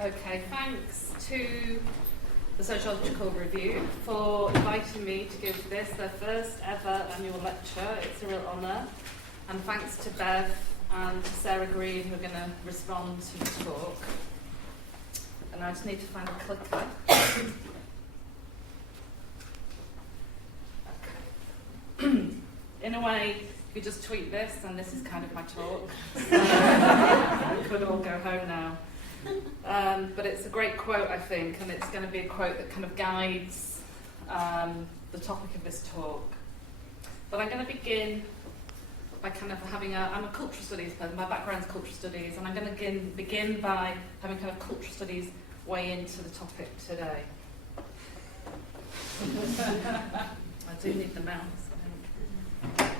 Okay, thanks to the Sociological Review for inviting me to give this, their first ever annual lecture. It's a real honour. And thanks to Bev and Sarah Green, who are going to respond to the talk. And I just need to find a clicker. Okay. In a way, you just tweet this, and this is kind of my talk. We could all go home now. But it's a great quote, I think, and it's going to be a quote that kind of guides the topic of this talk. But I'm going to begin by kind of having I'm a cultural studies person, my background's cultural studies, and I'm going to begin by having kind of cultural studies weigh into the topic today. I do need the mouse, I think.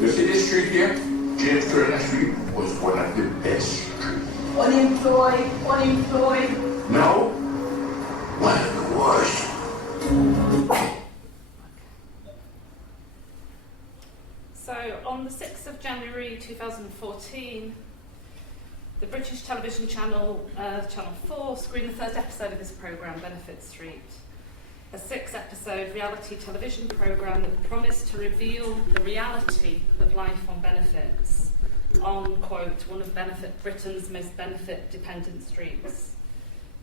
You see this street here? James Turner Street was one of the best streets. Unemployed. No, one of the worst. So, on the 6th of January 2014, the British television channel, Channel 4, screened the first episode of this programme, Benefit Street. A 6-episode reality television programme that promised to reveal the reality of life on benefits on, quote, one of Britain's most benefit-dependent streets.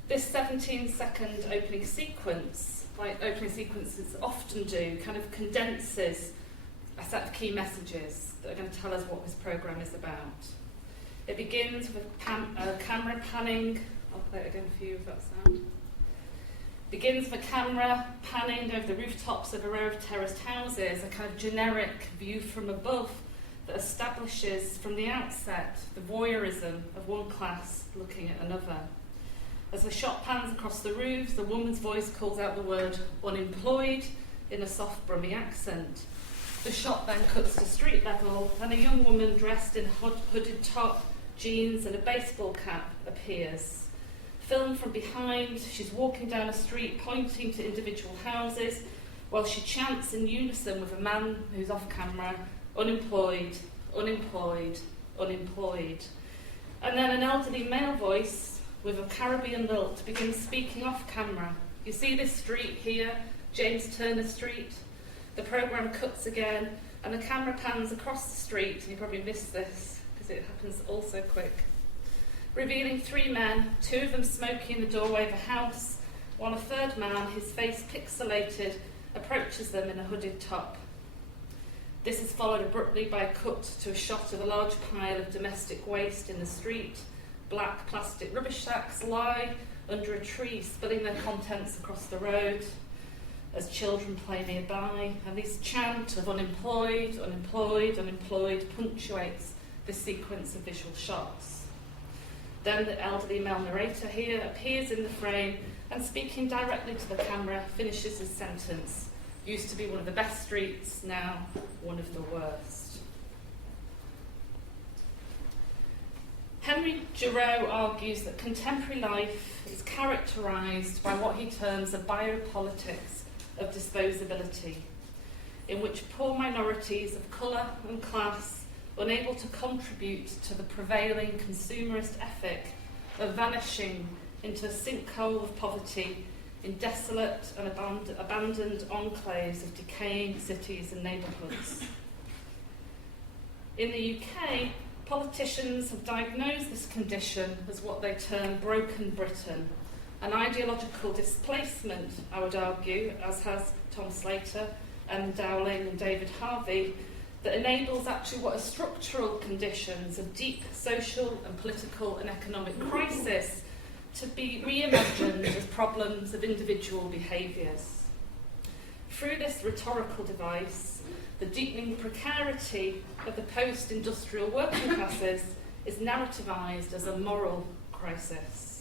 This 17-second opening sequence, like opening sequences often do, kind of condenses a set of key messages that are going to tell us what this programme is about. It begins with camera panning. I'll play it again for you if that sound. Begins with a camera panning over the rooftops of a row of terraced houses, a kind of generic view from above that establishes from the outset the voyeurism of one class looking at another. As the shot pans across the roofs, the woman's voice calls out the word unemployed in a soft Brummie accent. The shot then cuts to street level, and a young woman dressed in a hooded top, jeans and a baseball cap appears. Filmed from behind, she's walking down a street pointing to individual houses while she chants in unison with a man who's off camera, unemployed, unemployed, unemployed. And then an elderly male voice with a Caribbean lilt begins speaking off camera. You see this street here, James Turner Street? The programme cuts again and the camera pans across the street, and you probably missed this because it happens all so quick. Revealing 3 men, 2 of them smoking in the doorway of a house, while a third man, his face pixelated, approaches them in a hooded top. This is followed abruptly by a cut to a shot of a large pile of domestic waste in the street. Black plastic rubbish sacks lie under a tree, spilling their contents across the road as children play nearby, and this chant of unemployed, unemployed, unemployed punctuates this sequence of visual shots. Then the elderly male narrator here appears in the frame and, speaking directly to the camera, finishes his sentence. Used to be one of the best streets, now one of the worst. Henry Giroux argues that contemporary life is characterised by what he terms a biopolitics of disposability, in which poor minorities of colour and class, unable to contribute to the prevailing consumerist ethic of vanishing into a sinkhole of poverty in desolate and abandoned enclaves of decaying cities and neighbourhoods. In the UK, politicians have diagnosed this condition as what they term broken Britain, an ideological displacement, I would argue, as has Tom Slater, Dowling and David Harvey, that enables actually what are structural conditions of deep social and political and economic crisis to be reimagined as problems of individual behaviours. Through this rhetorical device, the deepening precarity of the post-industrial working classes is narrativised as a moral crisis.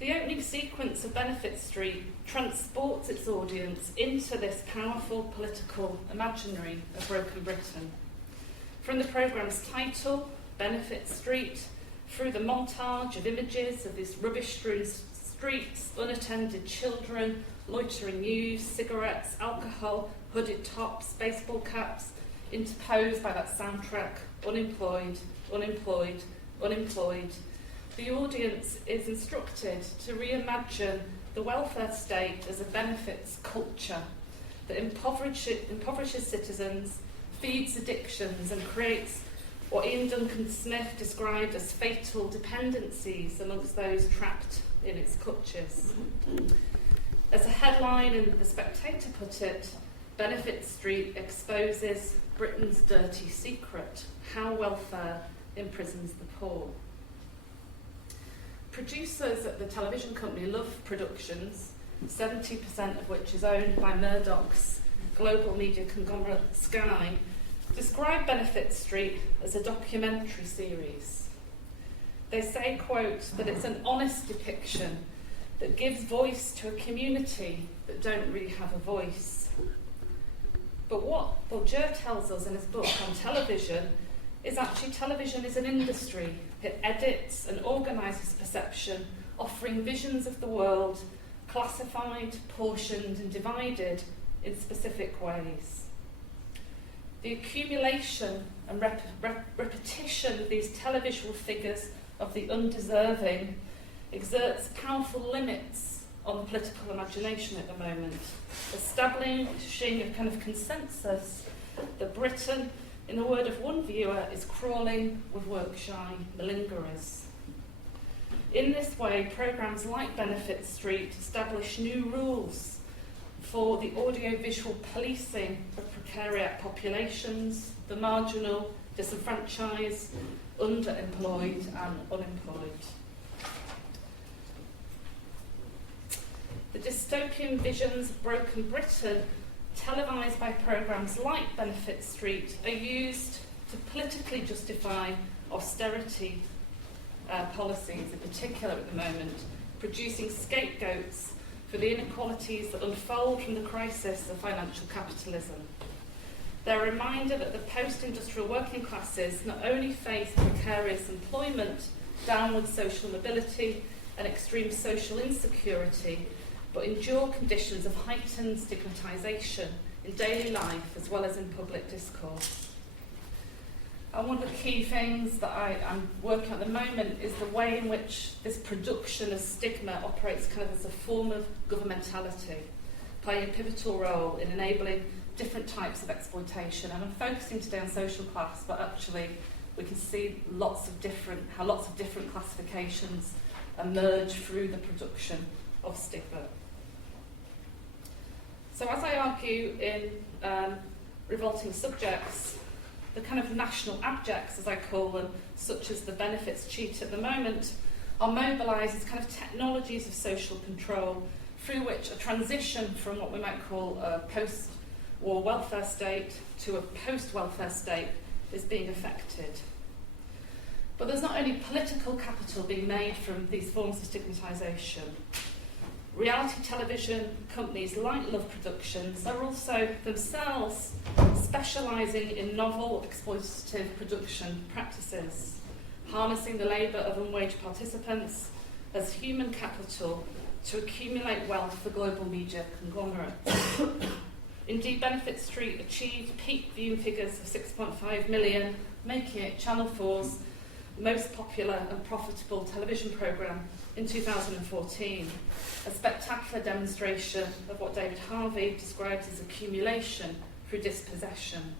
The opening sequence of Benefit Street transports its audience into this powerful political imaginary of broken Britain. From the programme's title, Benefit Street, through the montage of images of these rubbish-strewn streets, unattended children, loitering news, cigarettes, alcohol, hooded tops, baseball caps, interposed by that soundtrack, unemployed, unemployed, unemployed. The audience is instructed to reimagine the welfare state as a benefits culture that impoverishes citizens, feeds addictions, and creates what Ian Duncan Smith described as fatal dependencies amongst those trapped in its clutches. As a headline in The Spectator put it, Benefit Street exposes Britain's dirty secret, how welfare imprisons the poor. Producers at the television company Love Productions, 70% of which is owned by Murdoch's global media conglomerate Sky, describe Benefit Street as a documentary series. They say, quote, that it's an honest depiction that gives voice to a community that don't really have a voice. But what Bourdieu tells us in his book on television is actually television is an industry. It edits and organises perception, offering visions of the world classified, portioned and divided in specific ways. The accumulation and repetition of these televisual figures of the undeserving exerts powerful limits on the political imagination at the moment, establishing a kind of consensus that Britain, in the word of one viewer, is crawling with work-shy malingerers. In this way, programmes like Benefit Street establish new rules for the audiovisual policing of precariat populations, the marginal, disenfranchised, underemployed and unemployed. The dystopian visions of broken Britain, televised by programmes like Benefit Street, are used to politically justify austerity policies, in particular at the moment, producing scapegoats for the inequalities that unfold from the crisis of financial capitalism. They're a reminder that the post-industrial working classes not only face precarious employment, downward social mobility and extreme social insecurity, but endure conditions of heightened stigmatisation in daily life as well as in public discourse. And one of the key things that I'm working on at the moment is the way in which this production of stigma operates kind of as a form of governmentality, playing a pivotal role in enabling different types of exploitation. And I'm focusing today on social class, but actually we can see how lots of different classifications emerge through the production of stigma. So as I argue in Revolting Subjects, the kind of national abjects, as I call them, such as the benefits cheat at the moment, are mobilised as kind of technologies of social control through which a transition from what we might call a post-war welfare state to a post-welfare state is being effected. But there's not only political capital being made from these forms of stigmatisation. Reality television companies like Love Productions are also themselves specialising in novel exploitative production practices, harnessing the labour of unwaged participants as human capital to accumulate wealth for global media conglomerates. Indeed, Benefit Street achieved peak viewing figures of 6.5 million, making it Channel 4's most popular and profitable television programme in 2014, a spectacular demonstration of what David Harvey describes as accumulation through dispossession.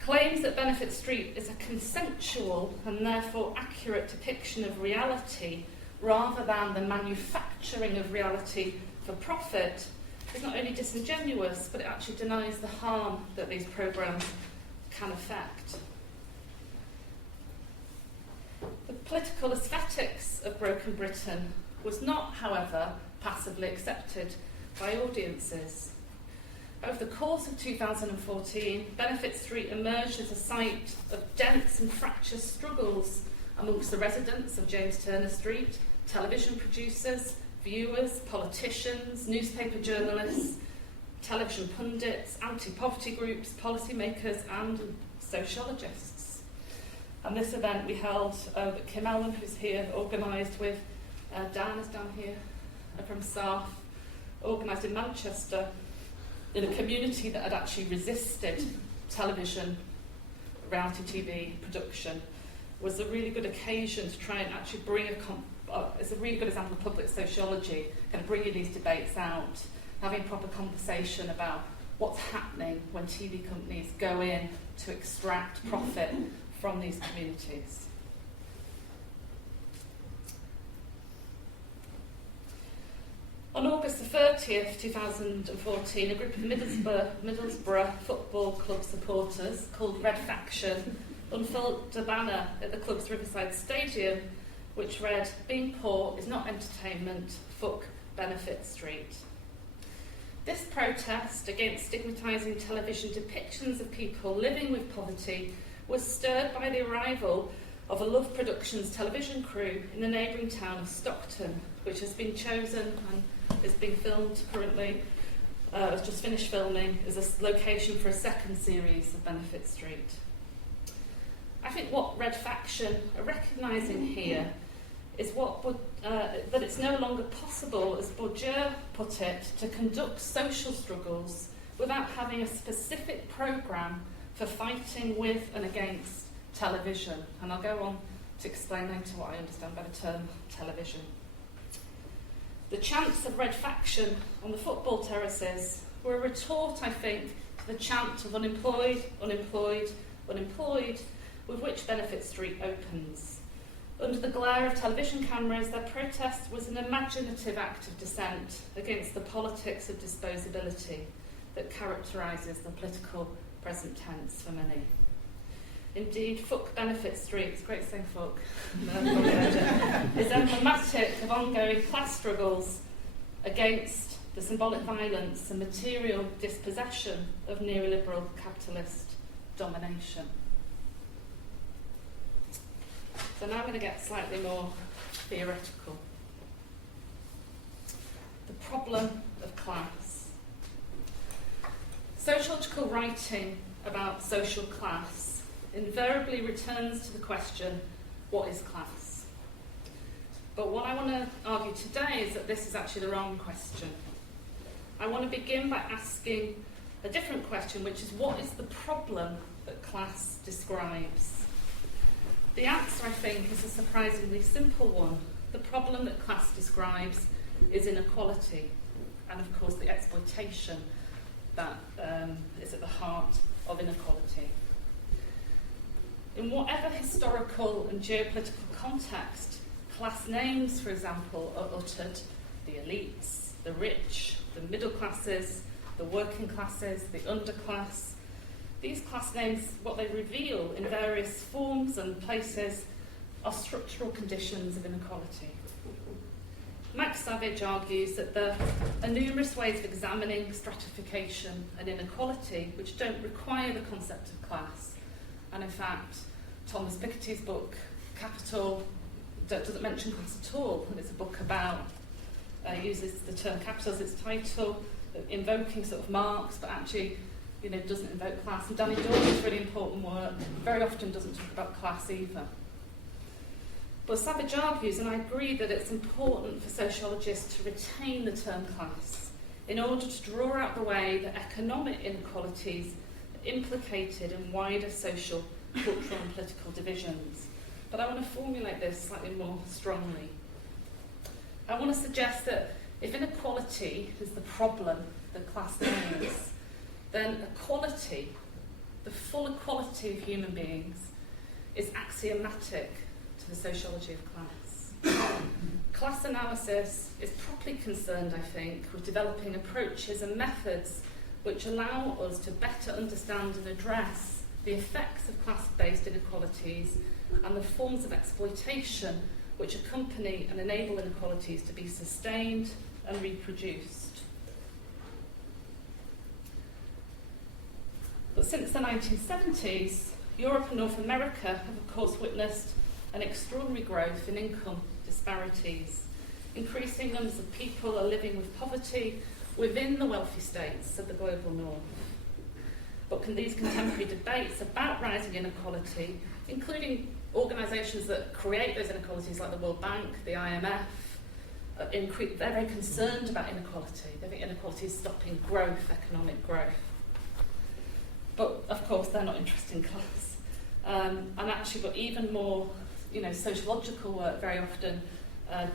Claims that Benefit Street is a consensual and therefore accurate depiction of reality rather than the manufacturing of reality for profit is not only disingenuous, but it actually denies the harm that these programmes can affect. The political aesthetics of Broken Britain was not, however, passively accepted by audiences. Over the course of 2014, Benefit Street emerged as a site of dense and fractious struggles amongst the residents of James Turner Street, television producers, viewers, politicians, newspaper journalists, television pundits, anti-poverty groups, policymakers and sociologists. And this event we held that Kim Allen, who's here, organised with Dan is down here from SARF, organised in Manchester in a community that had actually resisted television, reality TV production, was a really good occasion to try and actually bring it's a really good example of public sociology, kind of bringing these debates out, having proper conversation about what's happening when TV companies go in to extract profit from these communities. On August the 30th, 2014, a group of Middlesbrough Football Club supporters called Red Faction unfurled a banner at the club's Riverside Stadium which read, "Being poor is not entertainment, fuck Benefit Street." This protest against stigmatising television depictions of people living with poverty was stirred by the arrival of a Love Productions television crew in the neighbouring town of Stockton, which has been chosen and is being filmed currently, has just finished filming, as a location for a second series of Benefit Street. I think what Red Faction are recognising here is that it's no longer possible, as Bourdieu put it, to conduct social struggles without having a specific programme for fighting with and against television. And I'll go on to explain later what I understand by the term television. The chants of Red Faction on the football terraces were a retort, I think, to the chant of unemployed, unemployed, unemployed, with which Benefit Street opens. Under the glare of television cameras, their protest was an imaginative act of dissent against the politics of disposability that characterises the political present tense for many. Indeed, fuck Benefit Street, it's great saying fuck, is emblematic of ongoing class struggles against the symbolic violence and material dispossession of neoliberal capitalist domination. So now I'm going to get slightly more theoretical. The problem of class. Sociological writing about social class invariably returns to the question, what is class? But what I want to argue today is that this is actually the wrong question. I want to begin by asking a different question, which is, what is the problem that class describes? The answer, I think, is a surprisingly simple one. The problem that class describes is inequality, and of course the exploitation that is at the heart of inequality. In whatever historical and geopolitical context, class names, for example, are uttered: the elites, the rich, the middle classes, the working classes, the underclass. These class names, what they reveal in various forms and places, are structural conditions of inequality. Max Savage argues that there are numerous ways of examining stratification and inequality which don't require the concept of class. And in fact, Thomas Piketty's book, Capital, doesn't mention class at all. And it's a book about, uses the term capital as its title, invoking sort of Marx, but actually doesn't invoke class. And Danny Dorman's really important work very often doesn't talk about class either. But Savage argues, and I agree, that it's important for sociologists to retain the term class in order to draw out the way that economic inequalities are implicated in wider social, cultural and political divisions. But I want to formulate this slightly more strongly. I want to suggest that if inequality is the problem that class names, then equality, the full equality of human beings, is axiomatic to the sociology of class. Class analysis is properly concerned, I think, with developing approaches and methods which allow us to better understand and address the effects of class-based inequalities and the forms of exploitation which accompany and enable inequalities to be sustained and reproduced. But since the 1970s, Europe and North America have of course witnessed an extraordinary growth in income disparities. Increasing numbers of people are living with poverty within the wealthy states of the global north. But these contemporary debates about rising inequality, including organisations that create those inequalities like the World Bank, the IMF, they're very concerned about inequality. They think inequality is stopping growth, economic growth. But of course, they're not interested in class. And actually, but even more, sociological work very often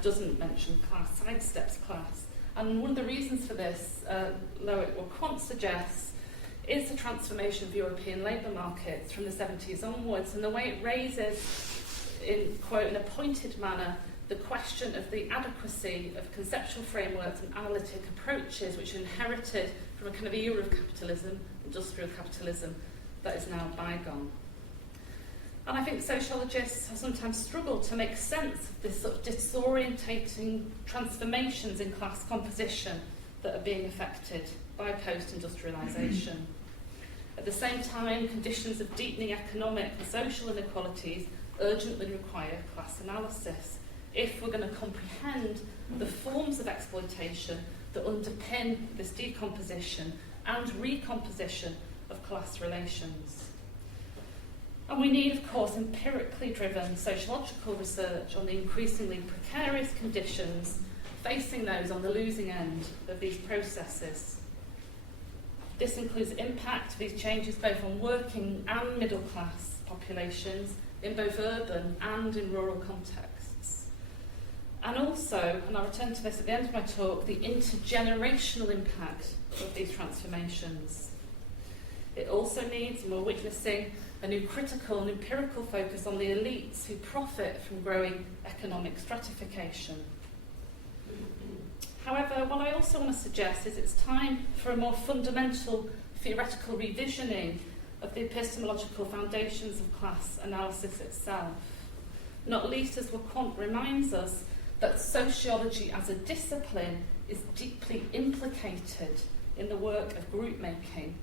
doesn't mention class, sidesteps class. And one of the reasons for this, Loic or Quant suggests, is the transformation of European labour markets from the 70s onwards, and the way it raises, in quote, in a pointed manner, the question of the adequacy of conceptual frameworks and analytic approaches which are inherited from a kind of era of capitalism, industrial capitalism, that is now bygone. And I think sociologists have sometimes struggled to make sense of this sort of disorientating transformations in class composition that are being affected by post-industrialisation. At the same time, conditions of deepening economic and social inequalities urgently require class analysis if we're going to comprehend the forms of exploitation that underpin this decomposition and recomposition of class relations. And we need, of course, empirically driven sociological research on the increasingly precarious conditions facing those on the losing end of these processes. This includes the impact of these changes both on working and middle class populations in both urban and in rural contexts. And also, and I'll return to this at the end of my talk, the intergenerational impact of these transformations. It also needs, and we're witnessing, a new critical and empirical focus on the elites who profit from growing economic stratification. However, what I also want to suggest is it's time for a more fundamental theoretical revisioning of the epistemological foundations of class analysis itself, not least as Quant reminds us that sociology as a discipline is deeply implicated in the work of group making,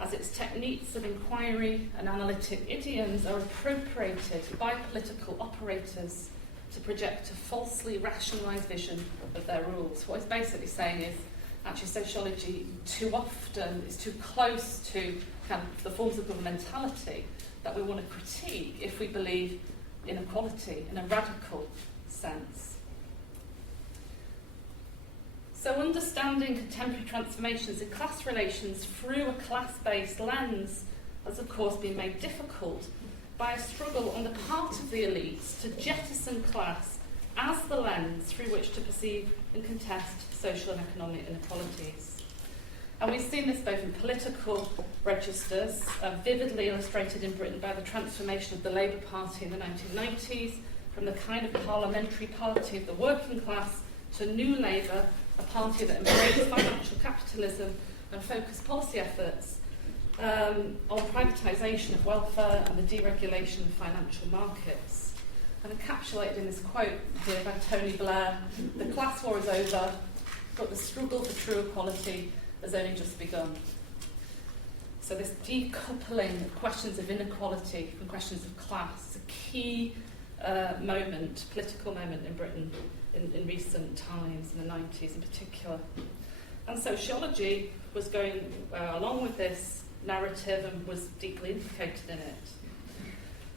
as its techniques of inquiry and analytic idioms are appropriated by political operators to project a falsely rationalised vision of their rules. What it's basically saying is, actually, sociology too often is too close to kind of the forms of governmentality that we want to critique if we believe in equality in a radical sense. So understanding contemporary transformations in class relations through a class-based lens has, of course, been made difficult by a struggle on the part of the elites to jettison class as the lens through which to perceive and contest social and economic inequalities. And we've seen this both in political registers, vividly illustrated in Britain by the transformation of the Labour Party in the 1990s, from the kind of parliamentary party of the working class to New Labour, a party that embraced financial capitalism and focused policy efforts on privatisation of welfare and the deregulation of financial markets. And encapsulated in this quote here by Tony Blair, the class war is over, but the struggle for true equality has only just begun. So this decoupling of questions of inequality from questions of class is a key moment, political moment in Britain in recent times, in the 90s in particular. And sociology was going along with this narrative and was deeply implicated in it.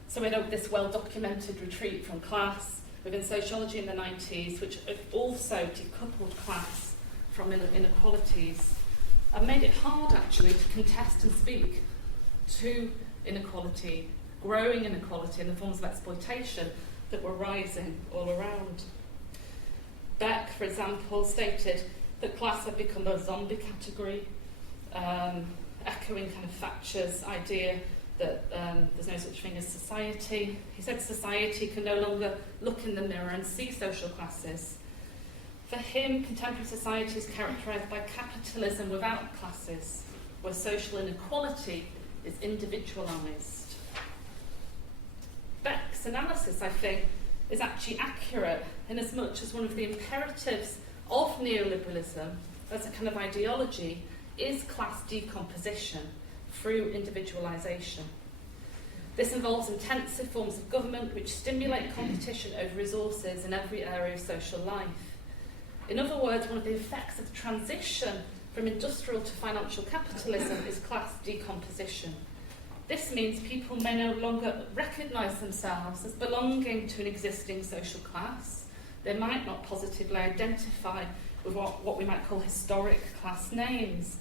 So we know this well-documented retreat from class within sociology in the 90s, which also decoupled class from inequalities and made it hard, actually, to contest and speak to inequality, growing inequality in the forms of exploitation that were rising all around. Beck, for example, stated that class had become a zombie category, echoing kind of Thatcher's idea that there's no such thing as society. He said society can no longer look in the mirror and see social classes. For him, contemporary society is characterised by capitalism without classes, where social inequality is individualised. Beck's analysis, I think, is actually accurate in as much as one of the imperatives of neoliberalism as a kind of ideology is class decomposition through individualisation. This involves intensive forms of government which stimulate competition over resources in every area of social life. In other words, one of the effects of the transition from industrial to financial capitalism is class decomposition. This means people may no longer recognise themselves as belonging to an existing social class. they might not positively identify with what we might call historic class names.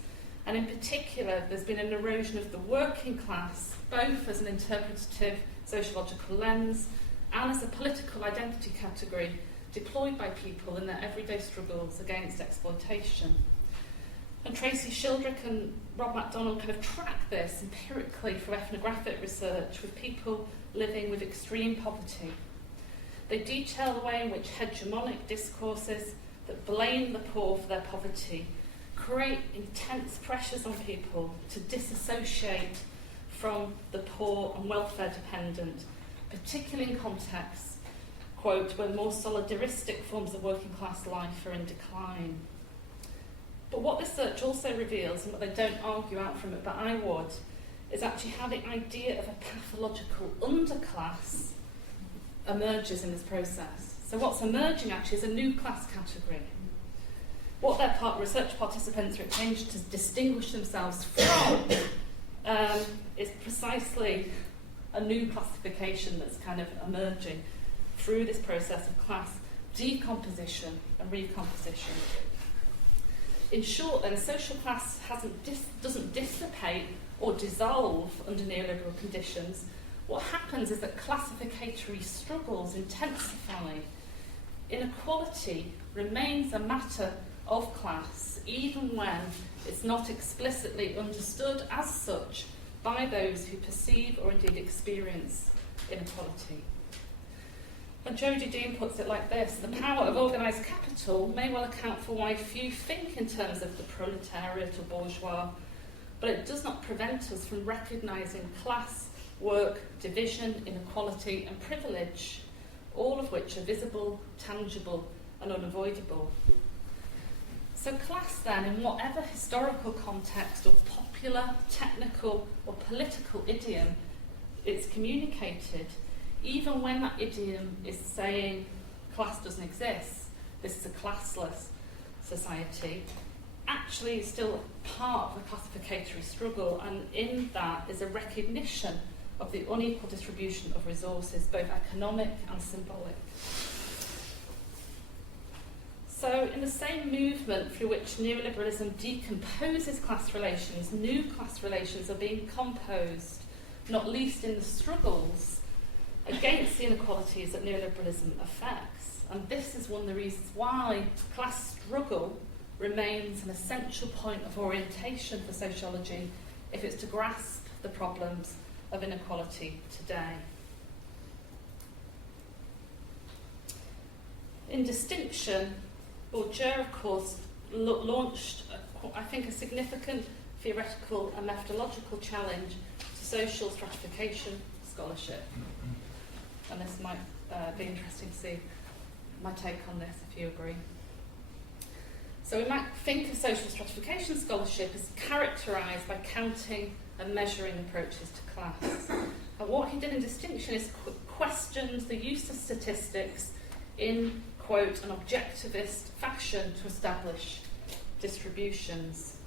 And in particular, there's been an erosion of the working class, both as an interpretative sociological lens and as a political identity category deployed by people in their everyday struggles against exploitation. And Tracy Shildrick and Rob MacDonald kind of track this empirically through ethnographic research with people living with extreme poverty. They detail the way in which hegemonic discourses that blame the poor for their poverty create intense pressures on people to disassociate from the poor and welfare dependent, particularly in contexts, quote, where more solidaristic forms of working class life are in decline. But what this research also reveals, and what they don't argue out from it, but I would, is actually how the idea of a pathological underclass emerges in this process. So what's emerging actually is a new class category. What their research participants are changed to distinguish themselves from is precisely a new classification that's kind of emerging through this process of class decomposition and recomposition. In short, then, social class doesn't dissipate or dissolve under neoliberal conditions. What happens is that classificatory struggles intensify. Inequality remains a matter of class, even when it's not explicitly understood as such by those who perceive or indeed experience inequality. And Jodie Dean puts it like this: the power of organised capital may well account for why few think in terms of the proletariat or bourgeois, but it does not prevent us from recognising class, work, division, inequality and privilege, all of which are visible, tangible and unavoidable. So class then, in whatever historical context or popular, technical or political idiom it's communicated, even when that idiom is saying class doesn't exist, this is a classless society, actually is still part of the classificatory struggle, and in that is a recognition of the unequal distribution of resources, both economic and symbolic. So in the same movement through which neoliberalism decomposes class relations, new class relations are being composed, not least in the struggles against the inequalities that neoliberalism affects. And this is one of the reasons why class struggle remains an essential point of orientation for sociology if it's to grasp the problems of inequality today. In distinction, Bourdieu, of course, launched, I think, a significant theoretical and methodological challenge to social stratification scholarship. And this might be interesting to see my take on this, if you agree. So we might think of social stratification scholarship as characterised by counting and measuring approaches to class. And what he did in distinction is questions the use of statistics in, quote, an objectivist fashion to establish distributions.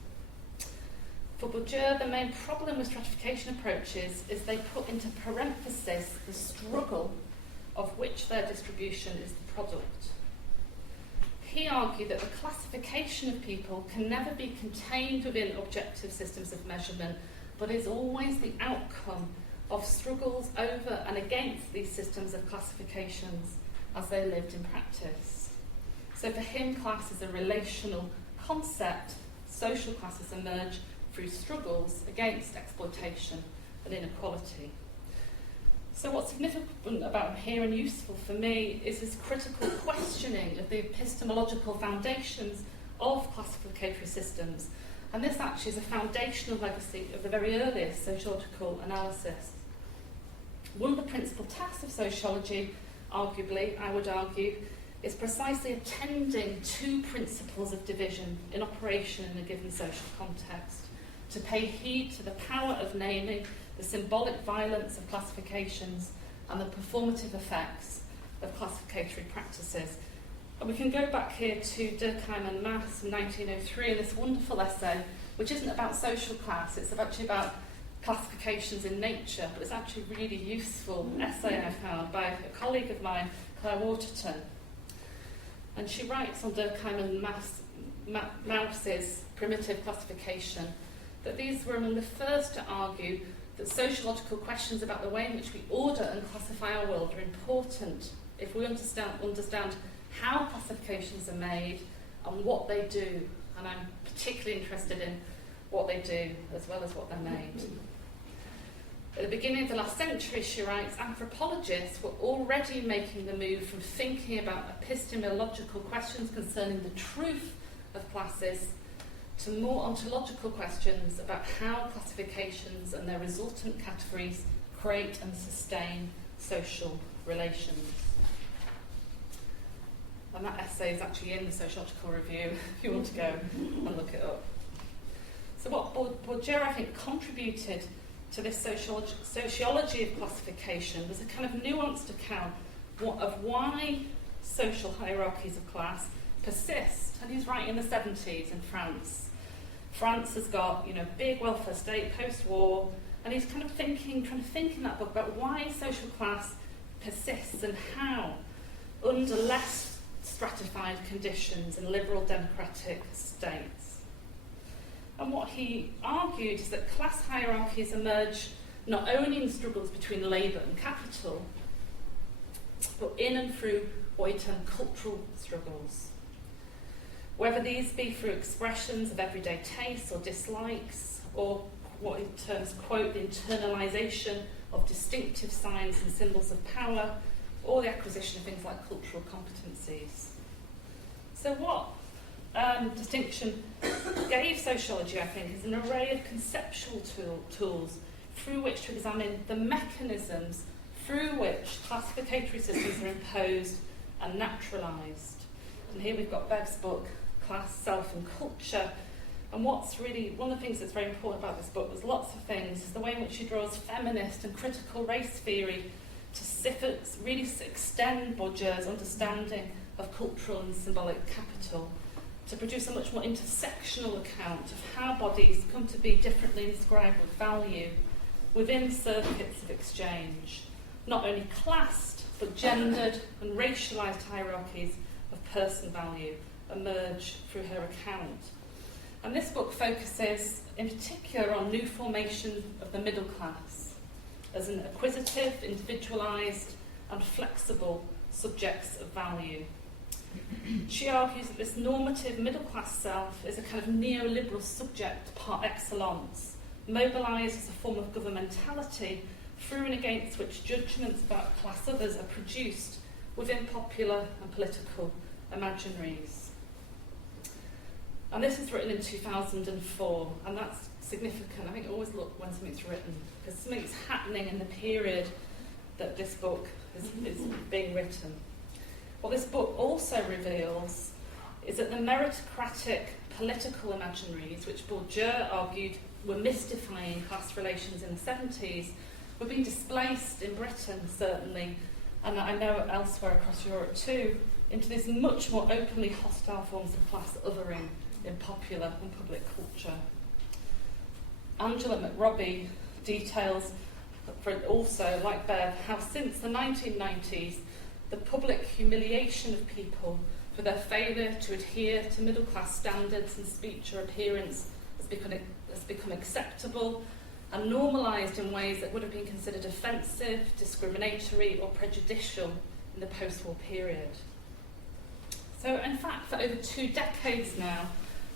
For Bourdieu, the main problem with stratification approaches is they put into parenthesis the struggle of which their distribution is the product. He argued that the classification of people can never be contained within objective systems of measurement, but is always the outcome of struggles over and against these systems of classifications as they lived in practice. So for him, class is a relational concept. Social classes emerge through struggles against exploitation and inequality. So what's significant about here and useful for me is this critical questioning of the epistemological foundations of classificatory systems. And this actually is a foundational legacy of the very earliest sociological analysis. One of the principal tasks of sociology, arguably, I would argue, is precisely attending to principles of division in operation in a given social context, to pay heed to the power of naming, the symbolic violence of classifications, and the performative effects of classificatory practices. And we can go back here to Durkheim and Maas in 1903 in this wonderful essay, which isn't about social class, it's actually about classifications in nature, but it's actually a really useful essay I found by a colleague of mine, Claire Waterton. And she writes on Durkheim and Mauss's primitive classification that these were among the first to argue that sociological questions about the way in which we order and classify our world are important if we understand how classifications are made and what they do. And I'm particularly interested in what they do as well as what they're made. At the beginning of the last century, she writes, anthropologists were already making the move from thinking about epistemological questions concerning the truth of classes to more ontological questions about how classifications and their resultant categories create and sustain social relations. And that essay is actually in the Sociological Review, if you want to go and look it up. So what Bourdieu, I think, contributed to this sociology of classification was a kind of nuanced account of why social hierarchies of class persist. And he's writing in the 70s in France. France has got, big welfare state post-war, and he's kind of trying to think in that book about why social class persists and how, under less stratified conditions in liberal democratic states. And what he argued is that class hierarchies emerge not only in struggles between labour and capital, but in and through what he termed cultural struggles. Whether these be through expressions of everyday tastes or dislikes, or what he terms, quote, the internalisation of distinctive signs and symbols of power, or the acquisition of things like cultural competencies. So what distinction gave sociology, I think, is an array of conceptual tools through which to examine the mechanisms through which classificatory systems are imposed and naturalised. And here we've got Bev's book, Class, Self and Culture. And what's really, one of the things that's very important about this book, there's lots of things, is the way in which she draws feminist and critical race theory to really extend Bourdieu's understanding of cultural and symbolic capital, to produce a much more intersectional account of how bodies come to be differently inscribed with value within circuits of exchange, not only classed, but gendered and racialised hierarchies of person value emerge through her account. And this book focuses in particular on new formation of the middle class as an acquisitive, individualised and flexible subjects of value. She argues that this normative middle-class self is a kind of neoliberal subject par excellence, mobilised as a form of governmentality through and against which judgments about class others are produced within popular and political imaginaries. And this is written in 2004, and that's significant. I think always look when something's written, because something's happening in the period that this book is being written. What this book also reveals is that the meritocratic political imaginaries, which Bourdieu argued were mystifying class relations in the 70s, were being displaced in Britain, certainly, and I know elsewhere across Europe too, into these much more openly hostile forms of class othering in popular and public culture. Angela McRobbie details, for also, like Bev, how since the 1990s, the public humiliation of people for their failure to adhere to middle-class standards in speech or appearance has become acceptable and normalised in ways that would have been considered offensive, discriminatory or prejudicial in the post-war period. So, in fact, for over 2 decades now,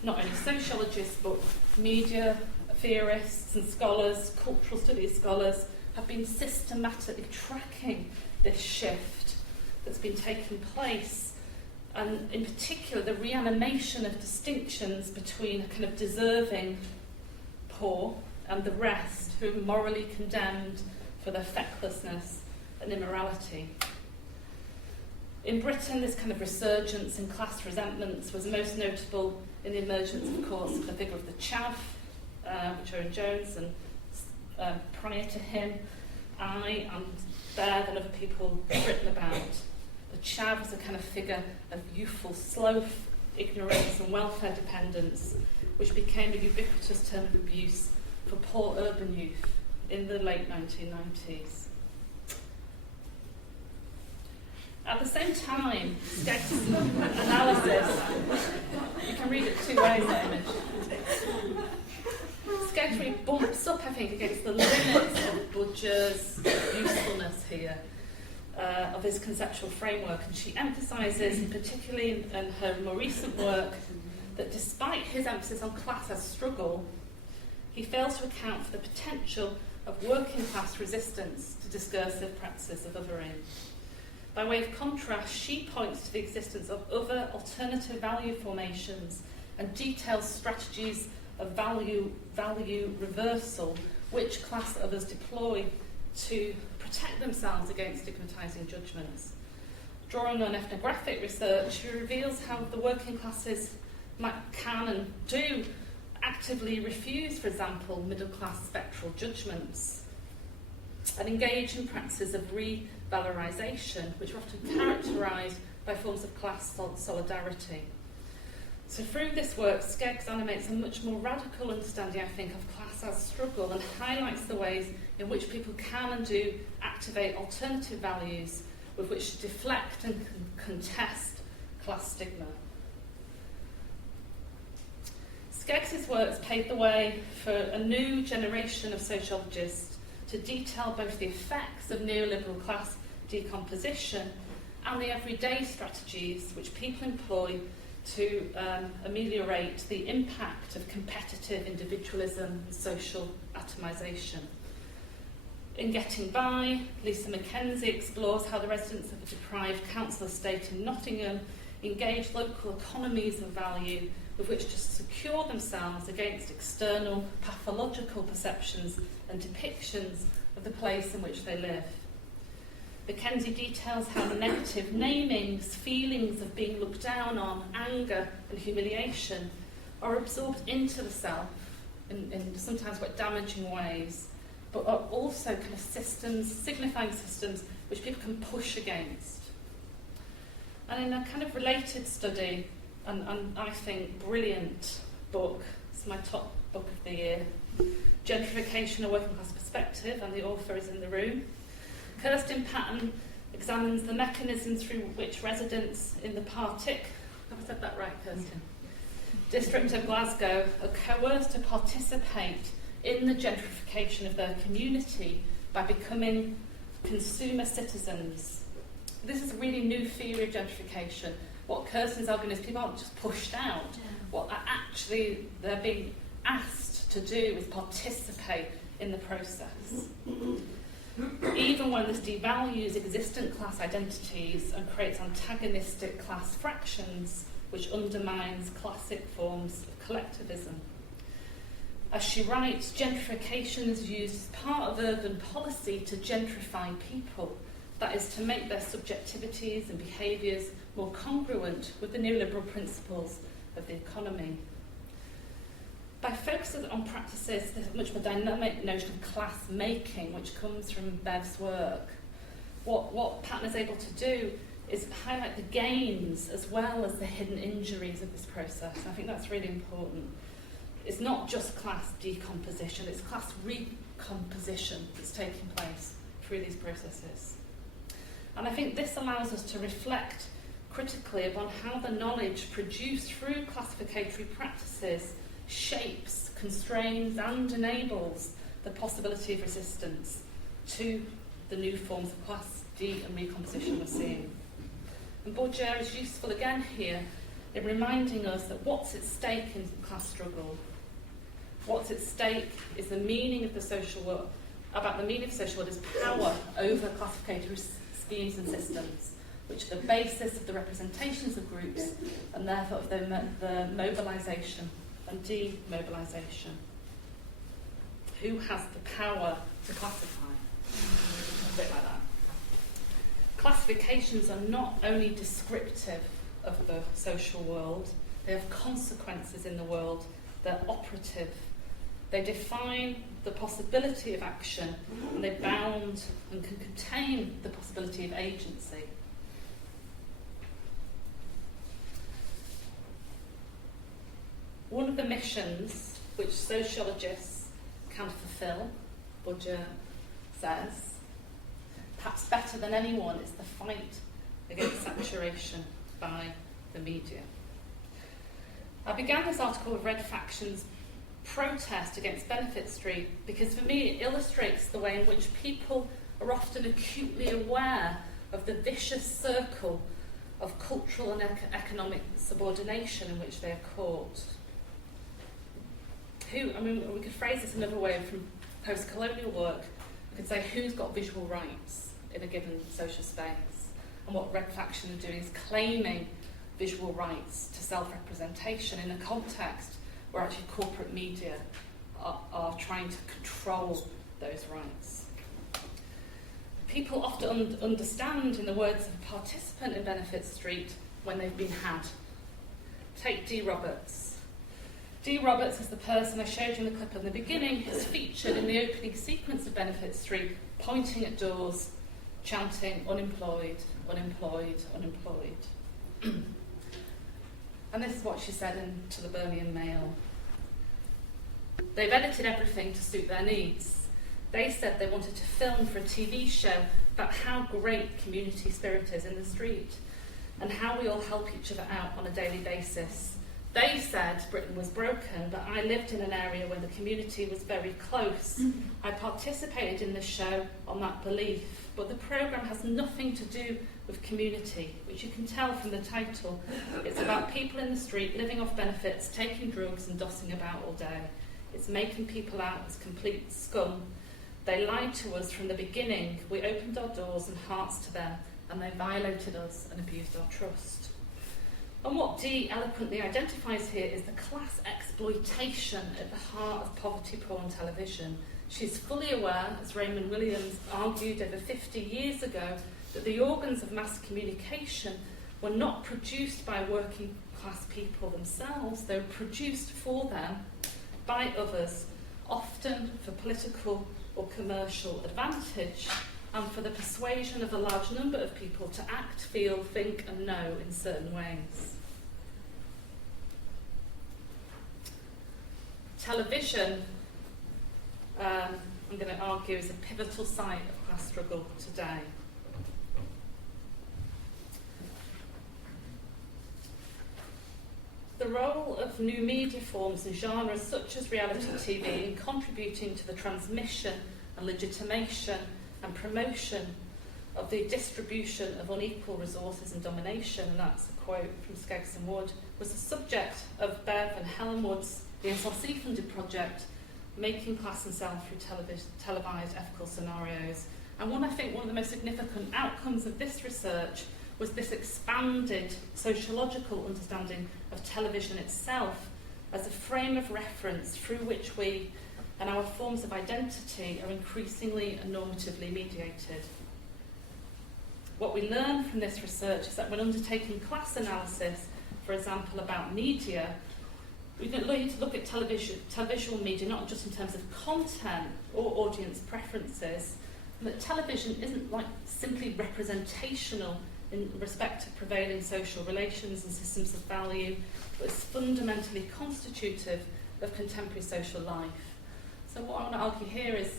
not only sociologists but media theorists and scholars, cultural studies scholars, have been systematically tracking this shift that's been taking place, and in particular the reanimation of distinctions between a kind of deserving poor and the rest who are morally condemned for their fecklessness and immorality. In Britain, this kind of resurgence in class resentments was most notable in the emergence, of course, of the figure of the chav, which Owen Jones, and prior to him, I and Bev and other people have written about. The chav was a kind of figure of youthful sloth, ignorance and welfare dependence, which became a ubiquitous term of abuse for poor urban youth in the late 1990s. At the same time, Skeggs' analysis, you can read it two ways, that image. Skeggs really bumps up, I think, against the limits of Bourdieu's usefulness here, of his conceptual framework, and she emphasises, particularly in her more recent work, that despite his emphasis on class as struggle, he fails to account for the potential of working class resistance to discursive practices of othering. By way of contrast, she points to the existence of other alternative value formations and details strategies of value reversal which class others deploy to protect themselves against stigmatising judgments. Drawing on ethnographic research, she reveals how the working classes can and do actively refuse, for example, middle-class spectral judgments and engage in practices of revalorisation, which are often characterised by forms of class solidarity. So through this work, Skeggs animates a much more radical understanding, I think, of class as struggle and highlights the ways in which people can and do activate alternative values with which to deflect and contest class stigma. Skeggs' works paved the way for a new generation of sociologists to detail both the effects of neoliberal class decomposition and the everyday strategies which people employ to ameliorate the impact of competitive individualism and social atomisation. In Getting By, Lisa Mackenzie explores how the residents of a deprived council estate in Nottingham engage local economies of value with which to secure themselves against external pathological perceptions and depictions of the place in which they live. Mackenzie details how the negative namings, feelings of being looked down on, anger and humiliation are absorbed into the self in sometimes quite damaging ways, but are also kind of systems, signifying systems which people can push against. And in a kind of related study, and I think brilliant book, it's my top book of the year, Gentrification, a Working Class Perspective, and the author is in the room. Kirsten Patton examines the mechanisms through which residents in the Partick, have I said that right, Kirsten? District of Glasgow are coerced to participate in the gentrification of their community by becoming consumer citizens. This is a really new theory of gentrification. What Kirsten's arguing is people aren't just pushed out. What actually they're being asked to do is participate in the process. Even when this devalues existent class identities and creates antagonistic class fractions, which undermines classic forms of collectivism. As she writes, gentrification is used as part of urban policy to gentrify people, that is, to make their subjectivities and behaviours more congruent with the neoliberal principles of the economy. By focusing on practices, there's a much more dynamic notion of class making, which comes from Bev's work. What Patton is able to do is highlight the gains as well as the hidden injuries of this process. I think that's really important. It's not just class decomposition, it's class recomposition that's taking place through these processes. And I think this allows us to reflect critically upon how the knowledge produced through classificatory practices shapes, constrains and enables the possibility of resistance to the new forms of class and recomposition we're seeing. And Bourdieu is useful again here in reminding us that what's at stake in class struggle, what's at stake is the meaning of the social world. About the meaning of social world is power over classificatory schemes and systems, which are the basis of the representations of groups and therefore of the mobilisation and demobilisation. Who has the power to classify? A bit like that. Classifications are not only descriptive of the social world, they have consequences in the world, they're operative. They define the possibility of action and they bound and can contain the possibility of agency. One of the missions which sociologists can fulfill, Bourdieu says, perhaps better than anyone, is the fight against saturation by the media. I began this article with Red Faction's protest against Benefit Street because for me it illustrates the way in which people are often acutely aware of the vicious circle of cultural and economic subordination in which they are caught. We could phrase this another way from post-colonial work. We could say who's got visual rights in a given social space, and what Red Faction are doing is claiming visual rights to self-representation in a context where actually corporate media are trying to control those rights. People often understand, in the words of a participant in Benefit Street, when they've been had. Take Dee Roberts. Dee Roberts is the person I showed you in the clip in the beginning, who's featured in the opening sequence of Benefit Street, pointing at doors, chanting, unemployed, unemployed, unemployed. And this is what she said to the Birmingham Mail. They've edited everything to suit their needs. They said they wanted to film for a TV show about how great community spirit is in the street and how we all help each other out on a daily basis. They said Britain was broken, but I lived in an area where the community was very close. I participated in the show on that belief, but the programme has nothing to do with community, which you can tell from the title. It's about people in the street living off benefits, taking drugs and dossing about all day. It's making people out as complete scum. They lied to us from the beginning. We opened our doors and hearts to them, and they violated us and abused our trust. And what Dee eloquently identifies here is the class exploitation at the heart of poverty porn television. She's fully aware, as Raymond Williams argued over 50 years ago, that the organs of mass communication were not produced by working class people themselves. They were produced for them by others, often for political or commercial advantage, and for the persuasion of a large number of people to act, feel, think and know in certain ways. Television, I'm going to argue, is a pivotal site of class struggle today. The role of new media forms and genres such as reality TV in contributing to the transmission and legitimation and promotion of the distribution of unequal resources and domination, and that's a quote from Skeggs and Wood, was the subject of Bev and Helen Wood's the SLC-funded project, Making Class and Self Through Televised Ethical Scenarios. And one of the most significant outcomes of this research was this expanded sociological understanding of television itself as a frame of reference through which we and our forms of identity are increasingly and normatively mediated. What we learn from this research is that when undertaking class analysis, for example, about media, we need to look at televisual media not just in terms of content or audience preferences, and that television isn't like simply representational in respect of prevailing social relations and systems of value, but it's fundamentally constitutive of contemporary social life. So what I want to argue here is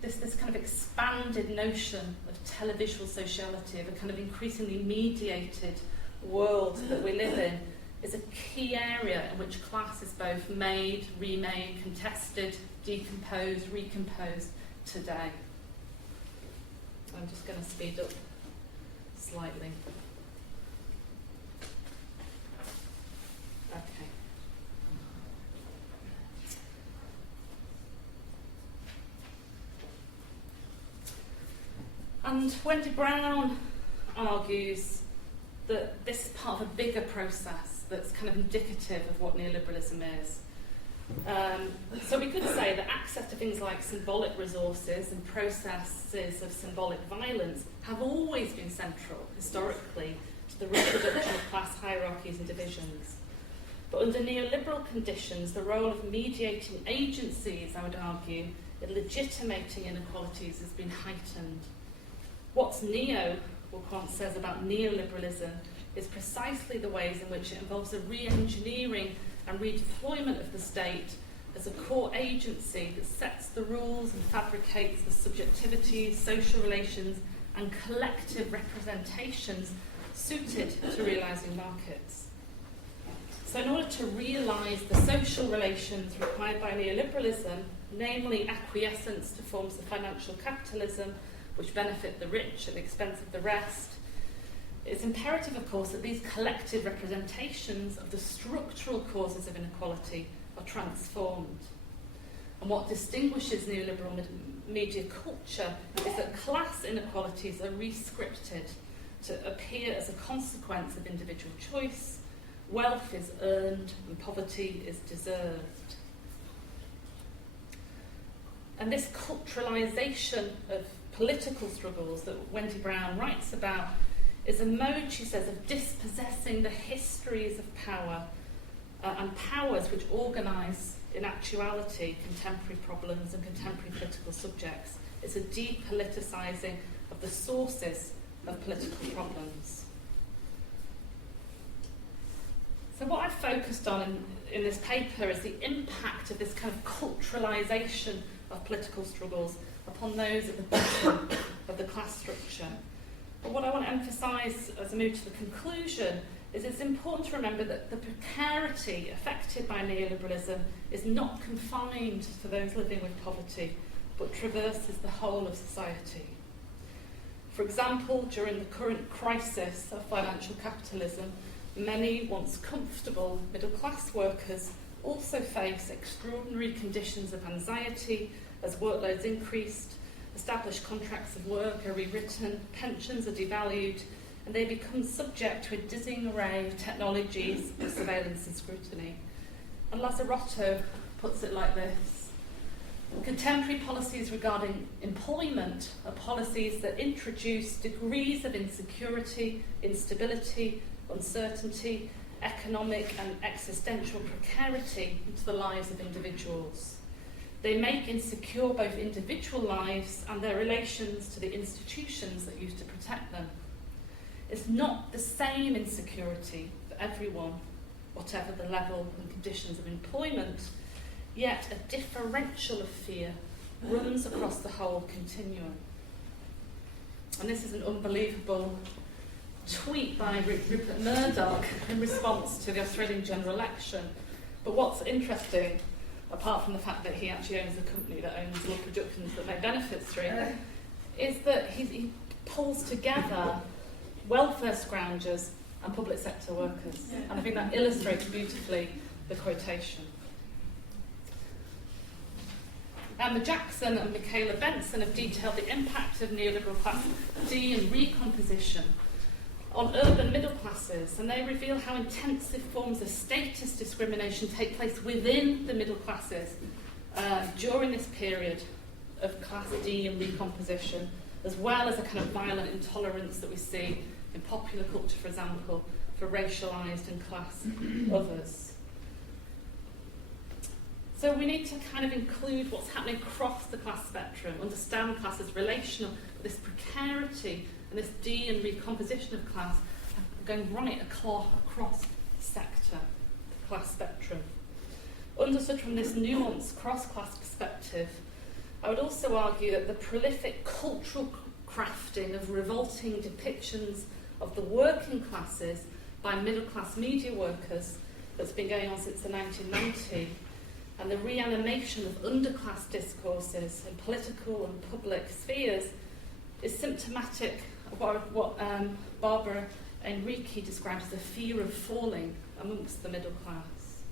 this kind of expanded notion of televisual sociality, of a kind of increasingly mediated world that we live in, is a key area in which class is both made, remade, contested, decomposed, recomposed today. I'm just going to speed up slightly. Okay. And Wendy Brown argues that this is part of a bigger process that's kind of indicative of what neoliberalism is. So we could say that access to things like symbolic resources and processes of symbolic violence have always been central, historically, to the reproduction of class hierarchies and divisions. But under neoliberal conditions, the role of mediating agencies, I would argue, in legitimating inequalities has been heightened. What's what Kant says about neoliberalism is precisely the ways in which it involves a re-engineering and redeployment of the state as a core agency that sets the rules and fabricates the subjectivities, social relations and collective representations suited to realising markets. So in order to realise the social relations required by neoliberalism, namely acquiescence to forms of financial capitalism which benefit the rich at the expense of the rest, it's imperative, of course, that these collective representations of the structural causes of inequality are transformed. And what distinguishes neoliberal media culture is that class inequalities are rescripted to appear as a consequence of individual choice, wealth is earned and poverty is deserved. And this culturalisation of political struggles that Wendy Brown writes about is a mode, she says, of dispossessing the histories of power and powers which organise, in actuality, contemporary problems and contemporary political subjects. It's a depoliticising of the sources of political problems. So what I've focused on in this paper is the impact of this kind of culturalisation of political struggles upon those at the bottom of the class structure. But what I want to emphasise as I move to the conclusion is it's important to remember that the precarity affected by neoliberalism is not confined to those living with poverty, but traverses the whole of society. For example, during the current crisis of financial capitalism, many once comfortable middle-class workers also face extraordinary conditions of anxiety as workloads increased, established contracts of work are rewritten, pensions are devalued, and they become subject to a dizzying array of technologies of surveillance and scrutiny. And Lazzarotto puts it like this: contemporary policies regarding employment are policies that introduce degrees of insecurity, instability, uncertainty, economic and existential precarity into the lives of individuals. They make insecure both individual lives and their relations to the institutions that used to protect them. It's not the same insecurity for everyone, whatever the level and conditions of employment, yet a differential of fear runs across the whole continuum. And this is an unbelievable tweet by Rupert Murdoch in response to the Australian general election. But what's interesting, apart from the fact that he actually owns a company that owns all productions that make benefits stream, is that he pulls together welfare scroungers and public sector workers. And I think that illustrates beautifully the quotation. Emma Jackson and Michaela Benson have detailed the impact of neoliberal class D and recomposition on urban middle classes, and they reveal how intensive forms of status discrimination take place within the middle classes during this period of class D and recomposition, as well as a kind of violent intolerance that we see in popular culture, for example, for racialised and class others. So we need to kind of include what's happening across the class spectrum, understand class as relational, this precarity and this de- and recomposition of class going right across the sector, the class spectrum. Understood from this nuanced cross-class perspective, I would also argue that the prolific cultural crafting of revolting depictions of the working classes by middle-class media workers that's been going on since the 1990s, and the reanimation of underclass discourses in political and public spheres is symptomatic of what Barbara Enrique described as a fear of falling amongst the middle class.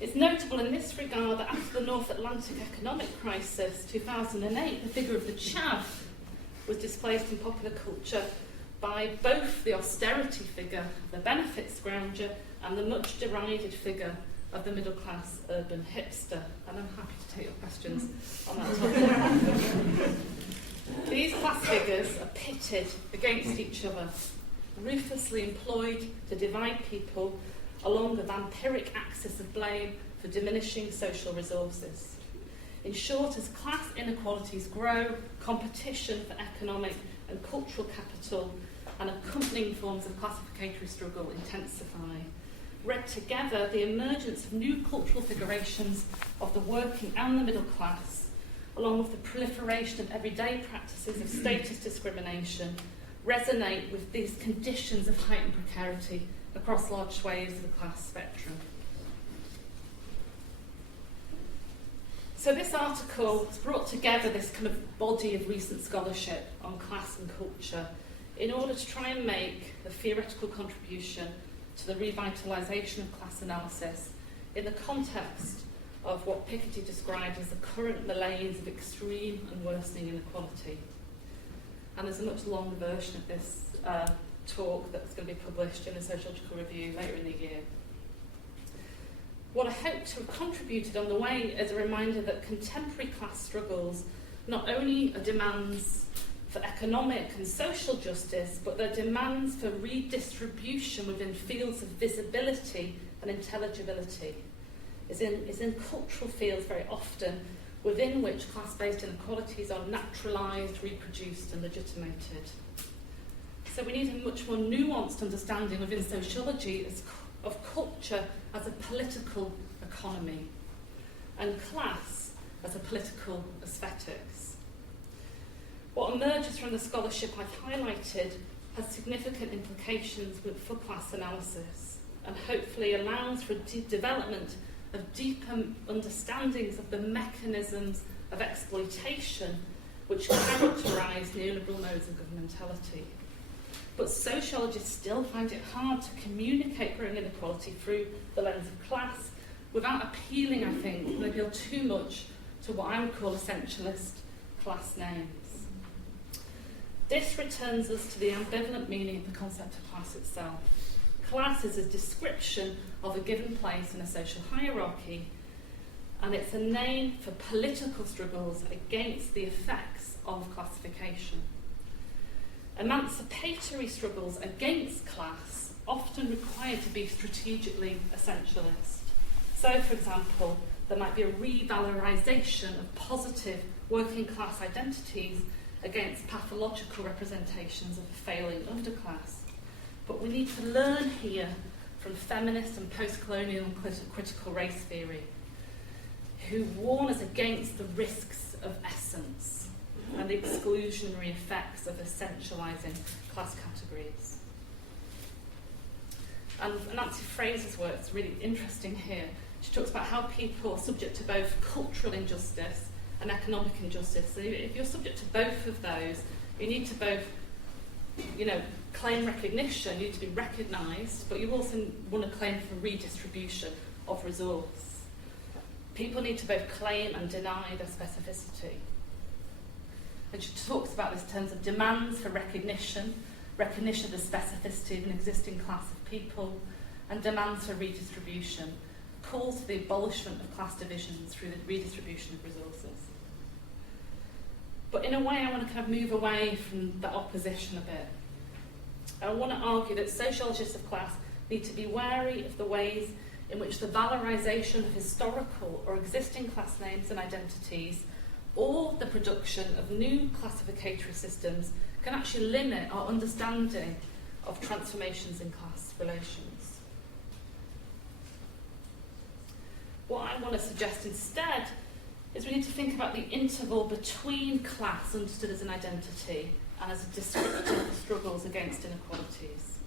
It's notable in this regard that after the North Atlantic economic crisis, 2008, the figure of the chaff was displaced in popular culture by both the austerity figure, the benefit scrounger, and the much derided figure of the middle-class urban hipster. And I'm happy to take your questions on that topic. These class figures are pitted against each other, ruthlessly employed to divide people along a vampiric axis of blame for diminishing social resources. In short, as class inequalities grow, competition for economic and cultural capital and accompanying forms of classificatory struggle intensify. Read together, the emergence of new cultural figurations of the working and the middle class, along with the proliferation of everyday practices of status discrimination, resonate with these conditions of heightened precarity across large swathes of the class spectrum. So this article has brought together this kind of body of recent scholarship on class and culture in order to try and make a theoretical contribution to the revitalisation of class analysis in the context of what Piketty described as the current malaise of extreme and worsening inequality. And there's a much longer version of this talk that's going to be published in the Sociological Review later in the year. What I hope to have contributed on the way is a reminder that contemporary class struggles not only are demands for economic and social justice, but they're demands for redistribution within fields of visibility and intelligibility. Is in cultural fields very often, within which class-based inequalities are naturalised, reproduced and legitimated. So we need a much more nuanced understanding within sociology of culture as a political economy and class as a political aesthetics. What emerges from the scholarship I've highlighted has significant implications for class analysis and hopefully allows for development of deeper understandings of the mechanisms of exploitation which characterise neoliberal modes of governmentality. But sociologists still find it hard to communicate growing inequality through the lens of class without appealing, I think, they appeal too much to what I would call essentialist class names. This returns us to the ambivalent meaning of the concept of class itself. Class is a description of a given place in a social hierarchy, and it's a name for political struggles against the effects of classification. Emancipatory struggles against class often require to be strategically essentialist. So, for example, there might be a revalorisation of positive working class identities against pathological representations of a failing underclass. But we need to learn here from feminist and post-colonial and critical race theory, who warn us against the risks of essence and the exclusionary effects of essentialising class categories. And Nancy Fraser's work is really interesting here. She talks about how people are subject to both cultural injustice and economic injustice. So if you're subject to both of those, you need to both, claim recognition, you need to be recognised, but you also want to claim for redistribution of resource. People need to both claim and deny their specificity. And she talks about this in terms of demands for recognition of the specificity of an existing class of people, and demands for redistribution, calls for the abolishment of class divisions through the redistribution of resources. But in a way, I want to kind of move away from that opposition a bit. I want to argue that sociologists of class need to be wary of the ways in which the valorisation of historical or existing class names and identities, or the production of new classificatory systems, can actually limit our understanding of transformations in class relations. What I want to suggest instead is we need to think about the interval between class understood as an identity and as a descriptor of struggles against inequalities.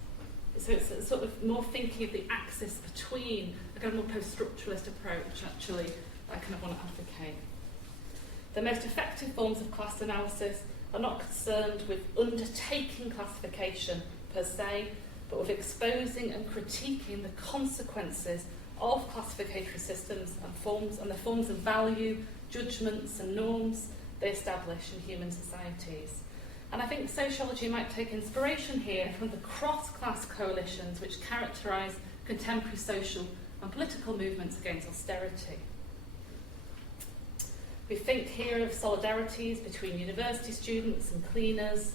So it's sort of more thinking of the axis between, a kind of more post-structuralist approach, actually, that I kind of want to advocate. The most effective forms of class analysis are not concerned with undertaking classification per se, but with exposing and critiquing the consequences of classificatory systems and the forms of value, judgments and norms they establish in human societies. And I think sociology might take inspiration here from the cross-class coalitions which characterise contemporary social and political movements against austerity. We think here of solidarities between university students and cleaners,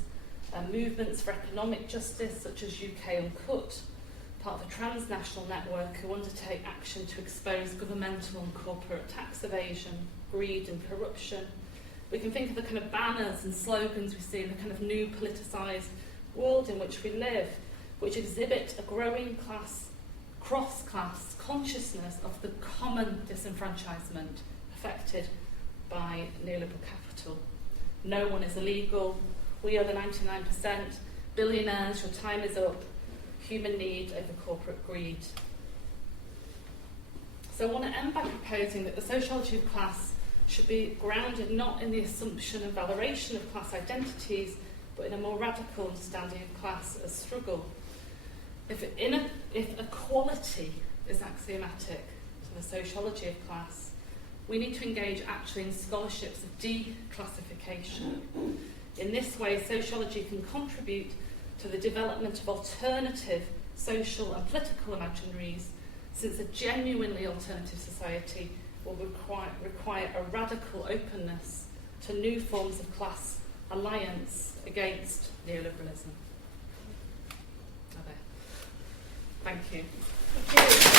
movements for economic justice such as UK Uncut, part of a transnational network who undertake action to expose governmental and corporate tax evasion, greed and corruption. We can think of the kind of banners and slogans we see in the kind of new politicised world in which we live, which exhibit a growing cross-class consciousness of the common disenfranchisement affected by neoliberal capital. No one is illegal. We are the 99%. billionaires, your time is up, human need over corporate greed. So I want to end by proposing that the sociology of class should be grounded not in the assumption and valoration of class identities, but in a more radical understanding of class as struggle. If equality is axiomatic to the sociology of class, we need to engage actually in scholarships of declassification. In this way, sociology can contribute to the development of alternative social and political imaginaries, since a genuinely alternative society will require a radical openness to new forms of class alliance against neoliberalism. Thank you. Thank you.